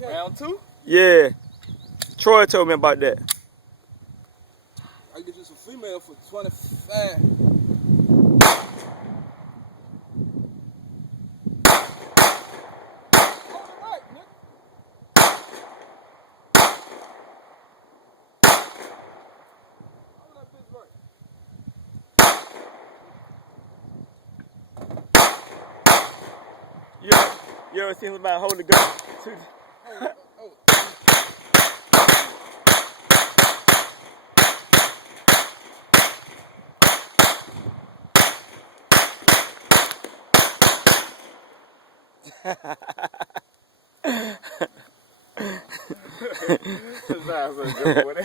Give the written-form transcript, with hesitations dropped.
Round 2? Yeah. Troy told me about that. I get you some female for 25. You ever seen somebody hold the gun? That's a good one.